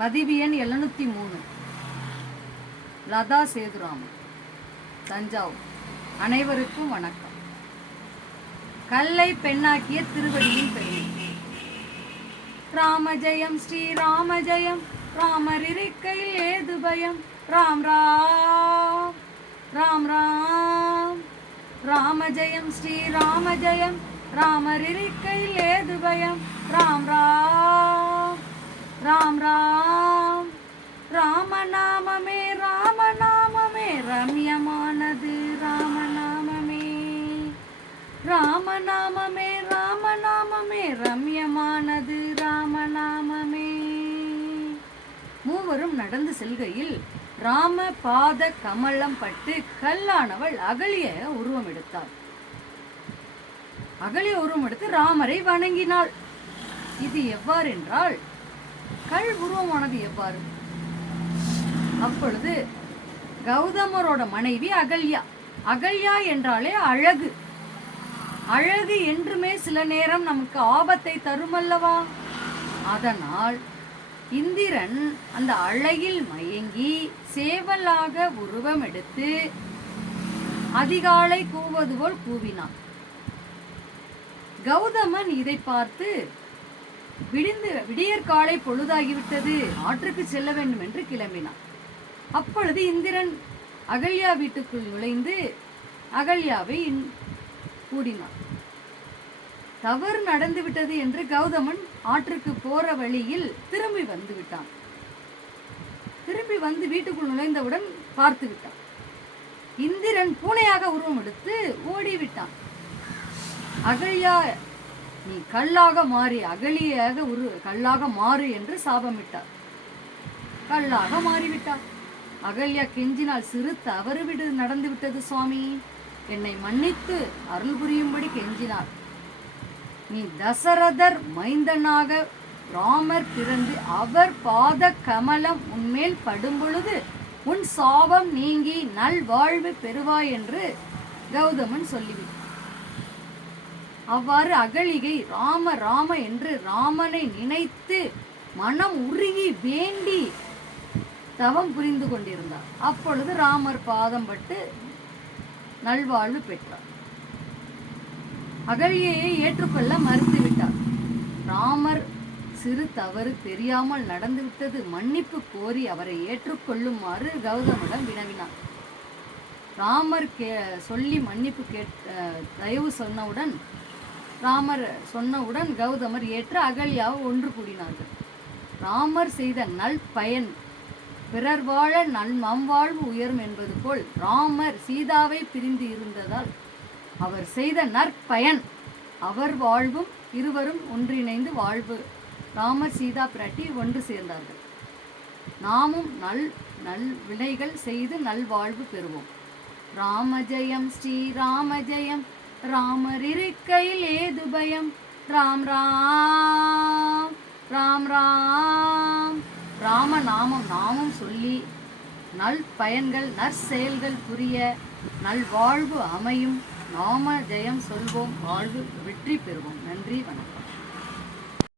பதிவு எண் 703. லதா சேதுராமன், தஞ்சாவூர். அனைவருக்கும் வணக்கம். கல்லை பெண்ணாக்கிய திருவடியின் பெருமை. ராமஜெயம் ஸ்ரீராமஜெயம், ராமர் இருக்கையில் ஏது பயம், ராம் ராம் ராம் ராம். ராமஜெயம் ஸ்ரீராமஜெயம், ராமர் இருக்கையில் ஏது பயம், ராம் ராம் ராம் ராம். ராமநாமமே ராமநாமமே ரம்யமானது, ராமநாமமே ராமநாமமே ராமநாமமே ரம்யமானது, ராமநாமமே. மூவரும் நடந்து செல்கையில் ராம பாத கமலம் பட்டு கல்லானவள் அகலிய உருவம் எடுத்தாள். அகலிய உருவம் எடுத்து ராமரை வணங்கினாள். இது எவ்வாறு என்றால், கல் உருவமானது எவ்வாறு? அப்பொழுது கௌதமரோட மனைவி அகல்யா. அகல்யா என்றாலே அழகு. அழகு என்றுமே சில நேரம் நமக்கு ஆபத்தை தருமல்லவா? அதனால் இந்திரன் அந்த அழகில் மயங்கி சேவலாக உருவம் எடுத்து அதிகாலை கூவது போல் கூவினான். கௌதமன் இதை பார்த்து விடியற்காலை பொழுதாகிவிட்டது, ஆற்றுக்கு செல்ல வேண்டும் என்று கிளம்பினான். அப்பொழுது இந்திரன் அகல்யா வீட்டுக்குள் நுழைந்து அகல்யாவை கூடினான். தவறு நடந்துவிட்டது என்று கௌதமன் ஆற்றுக்கு போற வழியில் திரும்பி வந்து விட்டான். திரும்பி வந்து வீட்டுக்குள் நுழைந்தவுடன் பார்த்து விட்டான். இந்திரன் பூனையாக உருவம் எடுத்து ஓடிவிட்டான். அகல்யா, நீ கல்லாக மாறி அகலியாக கல்லாக மாறு என்று சாபமிட்டார். கல்லாக மாறிவிட்டார். அகல்யா கெஞ்சினால், சிறு தவறு நடந்து விட்டது சுவாமி, என்னை மன்னித்து அருள் புரியும்படி கெஞ்சினார். நீ தசரதர் மைந்தனாக ராமர் பிறந்து அவர் பாத கமலம் உன்மேல் படும் பொழுது உன் சாபம் நீங்கி நல்வாழ்வு பெறுவாய் என்று கௌதமன் சொல்லிவிட்டார். அவ்வாறு அகலிகை ராம ராம என்று ராமனை நினைத்து மனம் உருகி வேண்டி தவம் புரிந்து கொண்டிருந்தார். அப்பொழுது ராமர் பாதம் பட்டு நல்வாழ்வு பெற்றார். அகலியை ஏற்றுக்கொள்ள மறுத்துவிட்டார். ராமர் சிறு தவறு தெரியாமல் நடந்துவிட்டது, மன்னிப்பு கோரி அவரை ஏற்றுக்கொள்ளுமாறு கௌதமிடம் வினவினார். ராமர் சொல்லி மன்னிப்பு தயவு சொன்னவுடன் கௌதமர் ஏற்று அகல்யாவை ஒன்று கூடினார்கள். ராமர் செய்த நல் பயன் பிறர் வாழ நம்வாழ்வு உயரும் என்பது போல் ராமர் சீதாவை பிரிந்து இருந்ததால் அவர் செய்த நற்பயன் அவர் வாழ்வும் இருவரும் ஒன்றிணைந்து வாழ்வு. ராமர் சீதா பிராட்டி ஒன்று சேர்ந்தார்கள். நாமும் நல் வினைகள் செய்து நல்வாழ்வு பெறுவோம். ராமஜெயம் ஸ்ரீராமஜெயம், ராமர் இருக்கையில் ஏது பயம், ராம் ராம் ராம் ராம். ராமநாமம் நாமும் சொல்லி நல் பயன்கள் நற்செயல்கள் புரிய நல்வாழ்வு அமையும். நாம ஜெயம் சொல்வோம், வாழ்வு வெற்றி பெறுவோம். நன்றி, வணக்கம்.